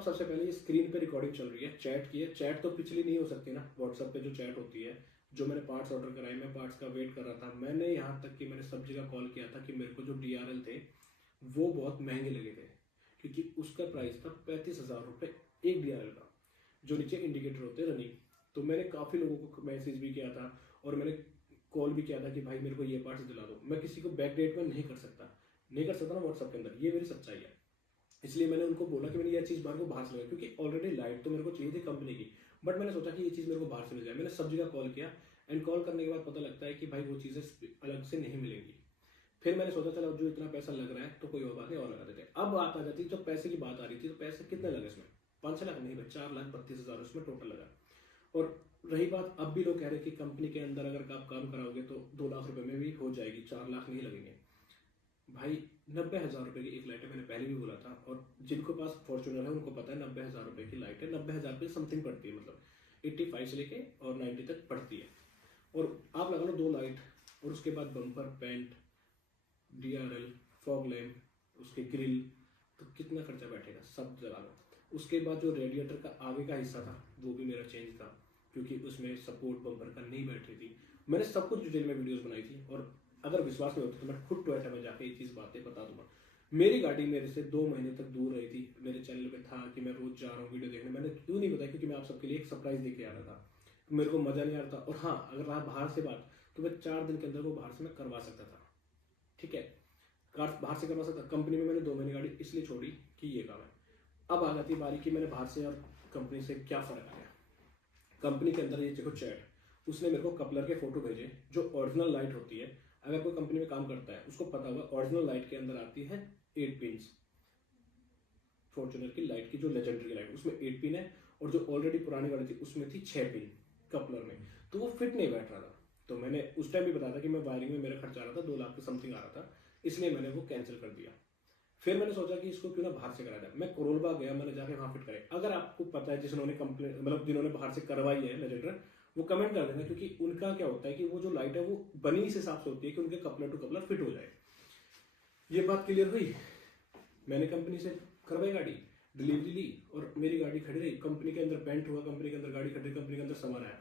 अब सबसे पहले ये स्क्रीन पे रिकॉर्डिंग चल रही है, चैट की है। चैट तो पिछली नहीं हो सकती ना, व्हाट्सएप पे जो चैट होती है। जो मैंने पार्ट्स ऑर्डर कराए, मैं पार्ट्स का वेट कर रहा था। मैंने यहाँ तक कि मैंने सब जगह कॉल किया था कि मेरे को जो DRL थे वो बहुत महंगे लगे थे, क्योंकि उसका प्राइस था 35,000 रुपये एक DRL का, जो नीचे इंडिकेटर होते हैं रनिंग। तो मैंने काफ़ी लोगों को मैसेज भी किया था और मैंने कॉल भी किया था कि भाई मेरे को ये पार्ट्स दिला दो। मैं किसी को बैक डेट में नहीं कर सकता ना व्हाट्सएप के अंदर, ये मेरी सच्चाई है। इसलिए मैंने उनको बोला कि मैंने ये चीज़ बाहर को बाहर से लगा, क्योंकि ऑलरेडी लाइट तो मेरे को चाहिए थी कंपनी की, बट मैंने सोचा कि ये चीज़ मेरे को बाहर से मिल जाए। मैंने सब जगह कॉल किया एंड कॉल करने के बाद पता लगता है कि भाई वो चीज़ें अलग से नहीं मिलेंगी। फिर मैंने सोचा चलो जो इतना पैसा लग रहा है तो कोई और बात नहीं, और लगा देते। अब बात आ जाती, जब पैसे की बात आ रही थी तो पैसे कितने लगे इसमें? 5-6 लाख नहीं भाई, 4,32,000 उसमें टोटल लगा। और रही बात, अब भी लोग कह रहे हैं कि कंपनी के अंदर अगर आप काम कराओगे तो 2 लाख रुपए में भी हो जाएगी, 4 लाख नहीं लगेंगे। भाई 90,000 रुपए की एक लाइट है, मैंने पहले भी बोला था। और जिनको पास फॉर्च्यूनर है उनको पता है 90,000 रुपए की लाइट है। 90,000 रुपये समथिंग पड़ती है, मतलब 85 से लेके और 90 तक पड़ती है। और आप लगा लो 2 लाइट, और उसके बाद bumper, paint, DRL, fog lamp, उसके ग्रिल, तो कितना खर्चा बैठेगा सब जला लो। उसके बाद जो रेडिएटर का आगे का हिस्सा था वो भी मेरा चेंज था, क्योंकि उसमें सपोर्ट बम्पर का नहीं बैठ रही थी। मैंने सब कुछ डिटेल में वीडियोस बनाई थी, और अगर विश्वास नहीं होता तो मैं खुद टोयोटा में जाके ये चीज़ बातें बता दूंगा। मेरी गाड़ी मेरे से 2 महीने तक दूर रही थी। मेरे चैनल पे था कि मैं रोज जा रहा हूँ वीडियो देखने, मैंने क्यों नहीं बताया, क्योंकि मैं आप सबके लिए एक सरप्राइज देके आ रहा था। मेरे को मजा नहीं आ रहा था। और हाँ, अगर रहा बाहर से बात, तो मैं 4 दिन के अंदर वो बाहर से मैं करवा सकता था, ठीक है, कार बाहर से करवा सकता। कंपनी में मैंने 2 महीने गाड़ी इसलिए छोड़ी कि ये काम है। अब आ जाती बारी कि मैंने बाहर से और कंपनी से क्या फर्क आ गया। कंपनी के अंदर ये देखो चैट, उसने मेरे को कपलर के फोटो भेजे, जो ओरिजिनल लाइट होती है। अगर कोई कंपनी में काम करता है उसको पता होगा, ओरिजिनल लाइट के अंदर आती है 8 पिन। फॉर्च्यूनर की लाइट की जो लेजेंडरी लाइट, उसमें 8 पिन है, और जो ऑलरेडी पुरानी वाली थी उसमें थी 6 पिन कपलर में, तो वो फिट नहीं बैठ रहा था। तो मैंने उस टाइम भी बताया था कि मैं वायरिंग में मेरा खर्चा आ रहा था 2 लाख के समथिंग आ रहा था, इसलिए मैंने वो कैंसिल कर दिया। फिर मैंने सोचा कि इसको क्यों ना बाहर से करा जाए। मैं करोलबाग गया, मैंने जाके वहां फिट करे। अगर आपको पता है जिन्होंने कंप्लेन, मतलब जिन्होंने बाहर से करवाई है लेजेंडर, वो कमेंट कर देना, क्योंकि उनका क्या होता है कि वो जो लाइट है वो बनी इस हिसाब से होती है कि उनके कपलर टू कपलर फिट हो जाए। ये बात क्लियर हुई। मैंने कंपनी से करवाई गाड़ी, डिलीवरी ली, और मेरी गाड़ी खड़ी रही। कंपनी के अंदर पेंट हुआ, कंपनी के अंदर गाड़ी खड़ी, कंपनी के अंदर सामान आया।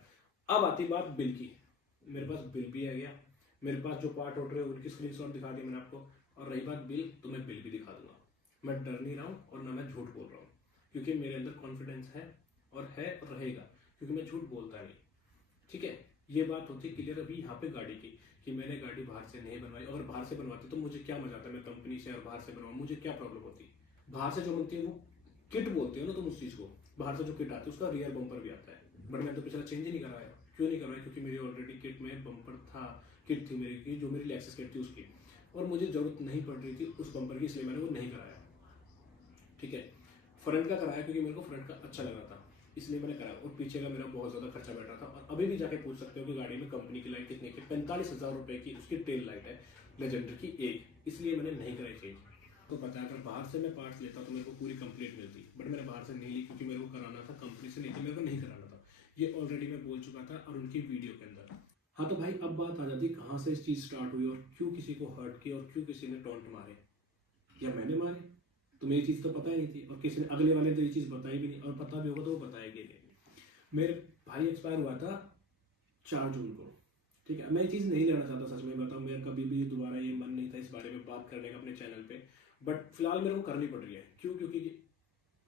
अब आती बात बिल की। मेरे पास बिल भी आ गया, मेरे पास जो पार्ट ऑर्डर है उनकी स्क्रीनशॉट दिखा दी मैंने आपको। और रही बात बिल, तो मैं बिल भी दिखा दूंगा। मैं डर नहीं रहा हूँ और ना मैं झूठ बोल रहा हूँ, क्योंकि मेरे अंदर कॉन्फिडेंस है और रहेगा, क्योंकि मैं झूठ बोलता नहीं, ठीक है। ये बात होती क्लियर अभी यहाँ पे गाड़ी की, कि मैंने गाड़ी बाहर से नहीं बनवाई। अगर बाहर से बनवाती तो मुझे क्या मजा आता, मैं कंपनी से और बाहर से बनवाऊँ, मुझे क्या प्रॉब्लम होती। बाहर से जो बनती है वो किट बोलते हो ना तुम उस चीज को, बाहर से जो किट आती है उसका रियर बम्पर भी आता है, बट मैं तो पिछला चेंज ही नहीं कराया। क्यों नहीं करवाया? क्योंकि मेरी ऑलरेडी किट में बम्पर था, किट थी मेरी की, जो मेरी लेक्सस किट थी उसकी, और मुझे जरूरत नहीं पड़ रही थी उस बम्पर की, इसलिए मैंने वो नहीं कराया, ठीक है। फ्रंट का कराया क्योंकि मेरे को फ्रंट का अच्छा लग रहा था, इसलिए मैंने कराया। और पीछे का मेरा बहुत ज्यादा खर्चा बैठ रहा था। और अभी भी जाके पूछ सकते हो कि गाड़ी में कंपनी की लाइट कितनी की, 45,000 रुपए की उसकी टेल लाइट है लेजेंडर की एक, इसलिए मैंने नहीं कराई चेंज। तो पता है अगर बाहर से मैं पार्ट्स लेता तो मेरे को पूरी कंप्लीट मिलती, बट मैंने बाहर से नहीं ली क्योंकि मेरे को कराना था कंपनी से, नहीं तो मेरे को नहीं कराना था। ये ऑलरेडी मैं बोल चुका था और उनकी वीडियो के अंदर। हाँ तो भाई अब बात आ जाती कहाँ से इस चीज स्टार्ट हुई, और क्यों किसी को हर्ट किया, और क्यों किसी ने टॉन्ट मारे, या मैंने मारे। तो मेरी चीज तो पता ही नहीं थी, और किसी ने अगले वाले तो ये चीज बताई भी नहीं, और पता भी होगा तो वो बताएगी नहीं। मेरे भाई एक्सपायर हुआ था 4 जून को, ठीक है। मैं ये चीज नहीं लेना चाहता, सच में बताऊं, मेरा कभी भी दोबारा ये मन नहीं था इस बारे में बात करने का अपने चैनल पे, बट फिलहाल मेरे को करनी पड़ रही है। क्यों? क्योंकि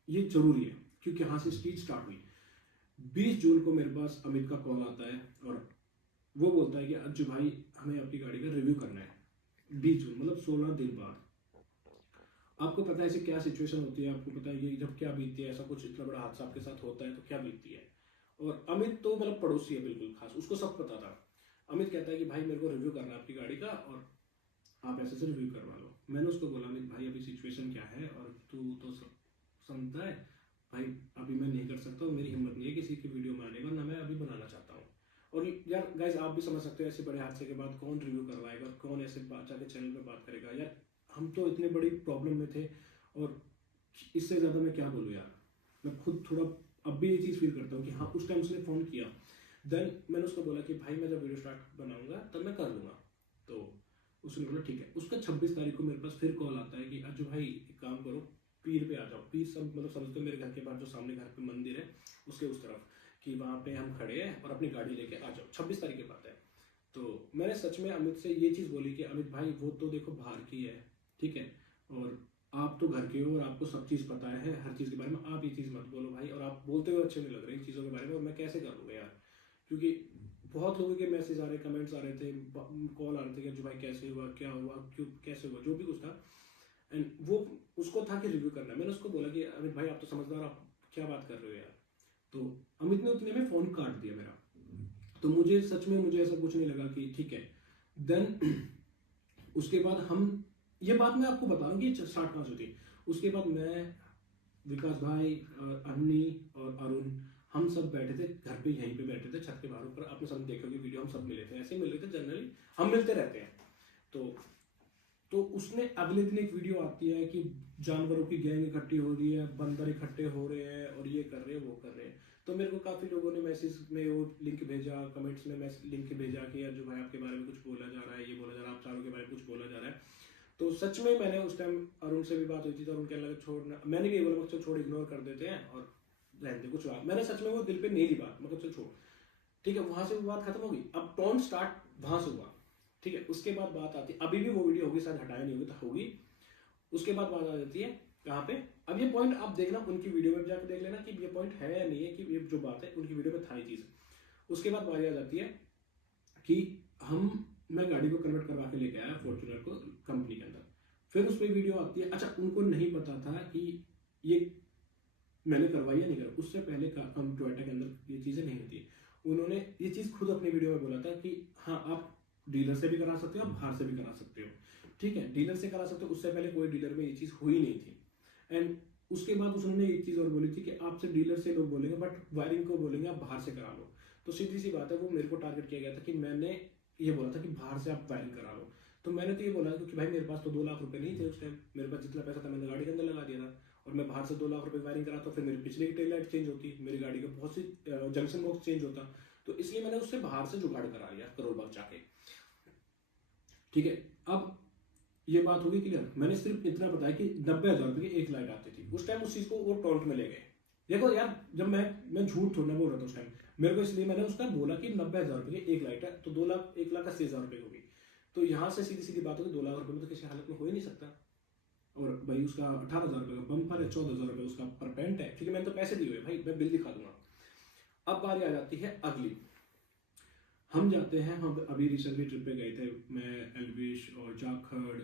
ये जरूरी है, क्योंकि यहाँ से स्पीच स्टार्ट हुई। 20 जून को मेरे पास अमित का कॉल आता है, और वो बोलता है कि अज्जू भाई हमें आपकी गाड़ी का रिव्यू करना है। 20 जून मतलब 16 दिन बाद। आपको पता है ऐसी क्या सिचुएशन होती है, आपको पता है ये जब क्या बीतती है, ऐसा कुछ इतना बड़ा हादसा आपके साथ होता है तो क्या बीतती है। और अमित तो मतलब पड़ोसी है बिल्कुल खास, उसको सब पता था। अमित कहता है कि भाई मेरे को रिव्यू करना है आपकी गाड़ी का, और आप ऐसे से रिव्यू करवा लो। मैंने उसको बोला अमित भाई अभी सिचुएशन क्या है, और तू तो समझता है भाई, अभी मैं नहीं कर सकता हूँ, मेरी हिम्मत नहीं है किसी की वीडियो में आने का, ना मैं अभी बनाना चाहता हूँ। और यार गाइस आप भी समझ सकते हो ऐसे बड़े हादसे के बाद कौन रिव्यू करवाएगा, कौन ऐसे जाके चैनल पे बात करेगा। यार हम तो इतने बड़ी प्रॉब्लम में थे, और इससे ज्यादा मैं क्या बोलूँ यार। मैं खुद थोड़ा अब भी ये चीज फील करता हूँ कि हाँ उस टाइम उसने फोन किया, देन मैंने उसको बोला कि भाई मैं जब वीडियो स्टार्ट बनाऊंगा तब मैं कर लूंगा। तो उसने बोला ठीक है। उसका 26 तारीख को मेरे पास फिर कॉल आता है कि अज्जू भाई एक काम करो, पीर पे आ जाओ। पीर सब मतलब समझते हो मेरे घर के बाहर जो सामने घर पे मंदिर है उसके उस तरफ, कि वहाँ पे हम खड़े हैं और अपनी गाड़ी लेके आ जाओ। 26 तारीख की बात है। तो मैंने सच में अमित से ये चीज़ बोली कि अमित भाई वो तो देखो बाहर की है, ठीक है, और आप तो घर के हो और आपको सब चीज़ पता है हर चीज़ के बारे में, आप ये चीज़ मत बोलो भाई, और आप बोलते हुए अच्छे नहीं लग रहे इन चीज़ों के बारे में, और मैं कैसे कर लूँगा यार, क्योंकि बहुत लोगों के मैसेज आ रहे, कमेंट्स आ रहे थे, कॉल आ रहे थे कि जो भाई कैसे हुआ, क्या हुआ, क्यों, कैसे हुआ, जो भी कुछ था। एंड वो उसको था कि रिव्यू करना। मैंने उसको बोला कि अमित भाई आप तो समझदार, आप क्या बात कर रहे हो यार। तो अमित ने उतने में फ़ोन काट दिया मेरा। तो मुझे सच में मुझे ऐसा कुछ नहीं लगा कि ठीक है। देन उसके बाद हम, ये बात मैं आपको बता रहा हूँ कि स्टार्ट कहाँ से होती। उसके बाद मैं, विकास भाई, अन्नी और अरुण, हम सब बैठे थे घर पे, यहीं पे बैठे थे छत के बाहर ऊपर। आपने सब देखोगे वीडियो, हम सब मिले थे, ऐसे ही मिल रहे थे, जनरली हम मिलते रहते हैं। तो उसने अगले दिन एक वीडियो आती है कि जानवरों की गैंग इकट्ठी हो रही है, बंदर इकट्ठे हो रहे हैं और ये कर रहे हैं वो कर रहे हैं। तो मेरे को काफ़ी लोगों ने मैसेज में वो लिंक भेजा, कमेंट्स में लिंक भेजा कि यार जो भाई आपके बारे में कुछ बोला जा रहा है, ये बोला जा रहा है, आप चारों के बारे में कुछ बोला जा रहा है। तो सच में मैंने उस टाइम अरुण से भी बात हुई थी, तो अरुण कहने लगा छोड़ना, मैंने भी ये बोला चल छोड़, इग्नोर कर देते हैं और रहने दे कुछ बात। मैंने सच में वो दिल पे नहीं ली बात, मतलब चल छोड़, ठीक है, वहां से वो बात खत्म हो गई। अब टोन स्टार्ट वहां से हुआ, ठीक है। उसके बाद बात आती, अभी भी वो वीडियो होगी, शायद हटाया नहीं होगी तो होगी। उसके बाद बात आ जाती है कहाँ पे, अब ये पॉइंट आप देखना उनकी वीडियो में जाकर देख लेना कि ये पॉइंट है या नहीं है, कि ये जो बात है उनकी वीडियो में था ही चीज। उसके बाद बात आ जाती है कि मैं गाड़ी को कन्वर्ट करवा के लेके आया फॉर्च्यूनर को कंपनी के अंदर। फिर उस पर वीडियो आती है। अच्छा, उनको नहीं पता था कि ये मैंने करवाई या नहीं करवाई। उससे पहले टोयोटा के अंदर ये चीजें नहीं होती। उन्होंने ये चीज खुद अपनी वीडियो में बोला था कि हाँ आप डीलर से भी करा सकते हो, आप बाहर से भी करा सकते हो, ठीक है, डीलर से करा सकते हो। उससे पहले कोई डीलर में ये चीज हुई नहीं थी। एंड उसके बाद उसने एक चीज और बोली थी कि आपसे डीलर से लोग बोलेंगे बट वायरिंग को बोलेंगे आप बाहर से करा लो। तो सीधी सी बात है, वो मेरे को टारगेट किया गया था कि मैंने ये बोला था कि बाहर से आप वायरिंग करा लो। तो मैंने तो ये बोला क्योंकि भाई मेरे पास तो 2 लाख रुपए नहीं थे उस टाइम, मेरे पास जितना पैसा था मैंने गाड़ी के अंदर लगा दिया था, और मैं बाहर से 2 लाख रुपए वायरिंग करा तो फिर मेरी पिछले की टेल लाइट चेंज होती, मेरी गाड़ी का बहुत सी जंक्शन बॉक्स चेंज होता। तो इसलिए मैंने उससे बाहर से जुगाड़ करा लिया करोड़ बाग जाके, ठीक है। अब ये बात होगी क्लियर। मैंने सिर्फ इतना बताया कि 90,000 रुपए की एक लाइट आती थी उस टाइम। उस चीज को वो टॉन्ट में ले गए। देखो यार, जब मैं झूठ थोड़ा बोल रहा था उस टाइम, मेरे को इसलिए मैंने उसका बोला कि 90,000 रुपए की एक लाइट है, तो 2 लाख 1,80,000 रुपए होगी। तो यहाँ से सीधी सीधी बात होगी, 2 लाख रुपए में तो किसी हालत में हो ही नहीं सकता। और भाई उसका 18,000 रुपए का बम्पर है, 14,000 रुपए उसका पर पेंट है, क्योंकि मैंने तो पैसे दिए हुए भाई, मैं बिल दिखा दूंगा। अब बारी आ जाती है अगली। हम जाते हैं, हम अभी रिसेंटली ट्रिप पे गए थे, मैं, एलविश और जाखड़,